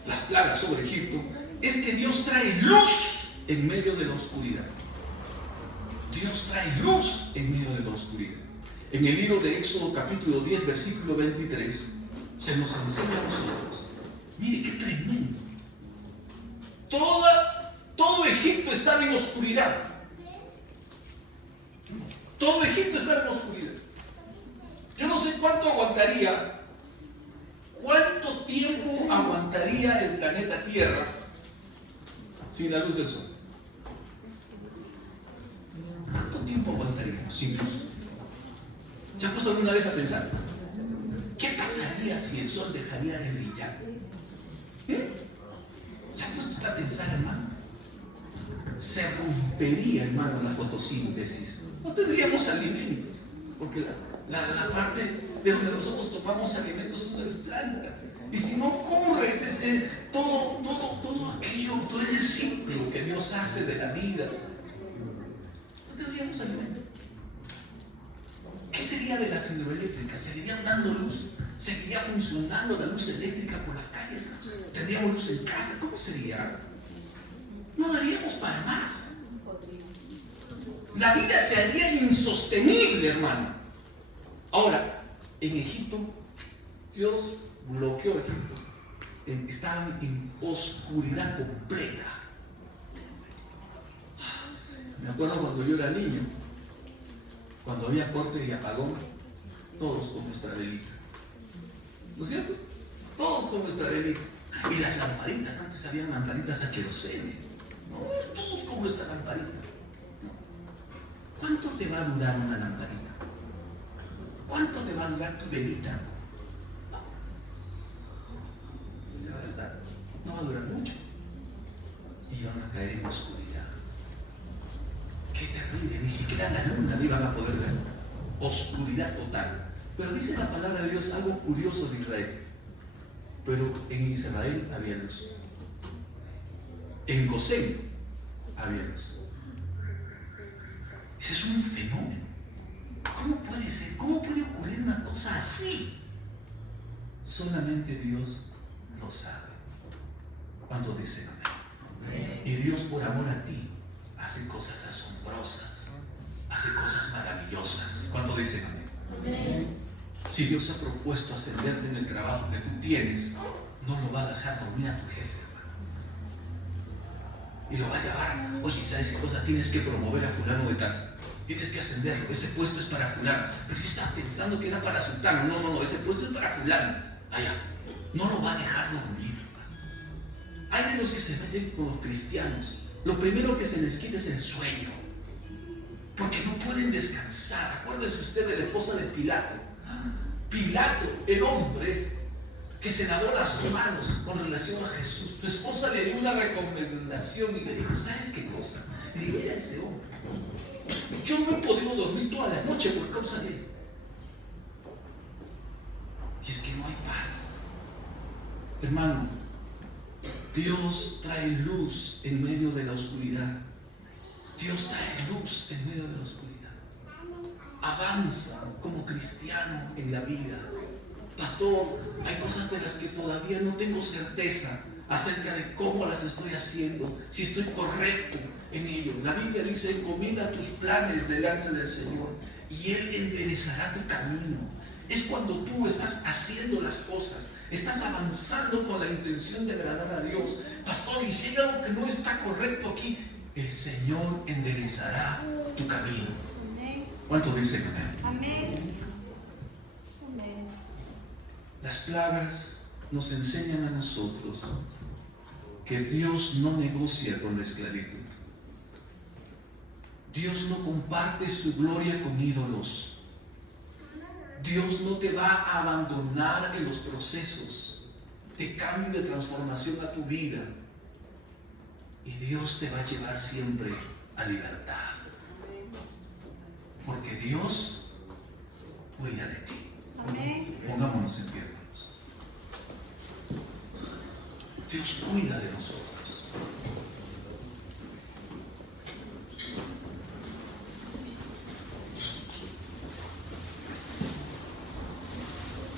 las plagas sobre Egipto es que Dios trae luz en medio de la oscuridad. Dios trae luz en medio de la oscuridad. En el libro de Éxodo capítulo 10 versículo 23 se nos enseña a nosotros. Mire qué tremendo. Todo Egipto estaba en oscuridad. Todo Egipto estaba en oscuridad. Yo no sé cuánto tiempo aguantaría el planeta Tierra sin la luz del sol. ¿Cuánto tiempo aguantaríamos sin luz? ¿Se ha puesto alguna vez a pensar? ¿Qué pasaría si el sol dejaría de brillar? ¿Se ha puesto a pensar, hermano? Se rompería, hermano, la fotosíntesis. No tendríamos alimentos, porque la parte de donde nosotros tomamos alimentos son de las plantas. Y si no ocurre todo aquello, todo ese ciclo que Dios hace de la vida, no tendríamos alimentos. ¿Qué sería de las hidroeléctricas? ¿Seguirían dando luz? ¿Seguiría funcionando la luz eléctrica por las calles? ¿Tendríamos luz en casa? ¿Cómo sería? No daríamos para más. La vida se haría insostenible, hermano. Ahora, en Egipto, Dios bloqueó Egipto. Estaban en oscuridad completa. Me acuerdo cuando yo era niño, cuando había corte y apagón, todos con nuestra velita. ¿No es cierto? Todos con nuestra velita. Y las lamparitas, antes habían lamparitas a querosene. No, todos con nuestra lamparita. No. ¿Cuánto te va a durar una lamparita? ¿Cuánto te va a durar tu velita? Se va a gastar. No va a durar mucho. Y van a caer en oscuridad. Qué terrible, ni siquiera la luna le iban a poder ver. Oscuridad total. Pero dice la palabra de Dios algo curioso de Israel. Pero en Israel había luz. En Gosén había luz. Ese es un fenómeno. ¿Cómo puede ser? ¿Cómo puede ocurrir una cosa así? Solamente Dios lo sabe. ¿Cuántos dicen amén? Y Dios, por amor a ti, hace cosas asombrosas, hace cosas maravillosas. ¿Cuántos dicen amén? Si Dios ha propuesto ascenderte en el trabajo que tú tienes, no lo va a dejar dormir a tu jefe, hermano. Y lo va a llevar. Oye, ¿sabes qué cosa? Tienes que promover a fulano de tal. Tienes que ascenderlo. Ese puesto es para fulano. Pero yo estaba pensando que era para sultano. No. Ese puesto es para fulano. Allá. No lo va a dejar dormir, hermano. Hay de los que se meten con los cristianos. Lo primero que se les quita es el sueño. Porque no pueden descansar. Acuérdese usted de la esposa de Pilato. Pilato, el hombre que se lavó las manos con relación a Jesús. Tu esposa le dio una recomendación y le dijo, ¿sabes qué cosa? Libera a ese hombre. Yo no he podido dormir toda la noche por causa de él. Y es que no hay paz. Hermano, Dios trae luz en medio de la oscuridad. Dios trae luz en medio de la oscuridad. Avanza como cristiano en la vida. Pastor, hay cosas de las que todavía no tengo certeza acerca de cómo las estoy haciendo, si estoy correcto en ello. La Biblia dice, encomienda tus planes delante del Señor y Él enderezará tu camino. Es cuando tú estás haciendo las cosas, estás avanzando con la intención de agradar a Dios. Pastor, y si hay algo que no está correcto aquí, el Señor enderezará tu camino. ¿Cuántos dicen amén? Amén. Las plagas nos enseñan a nosotros que Dios no negocia con la esclavitud. Dios no comparte su gloria con ídolos. Dios no te va a abandonar en los procesos de cambio y de transformación a tu vida. Y Dios te va a llevar siempre a libertad. Porque Dios cuida de ti. Amén. Pongámonos en pie, hermanos. Dios cuida de nosotros.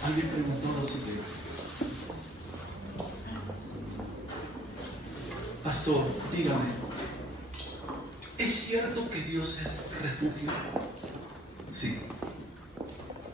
Alguien preguntó lo siguiente. Pastor, dígame, ¿es cierto que Dios es refugio? Sí.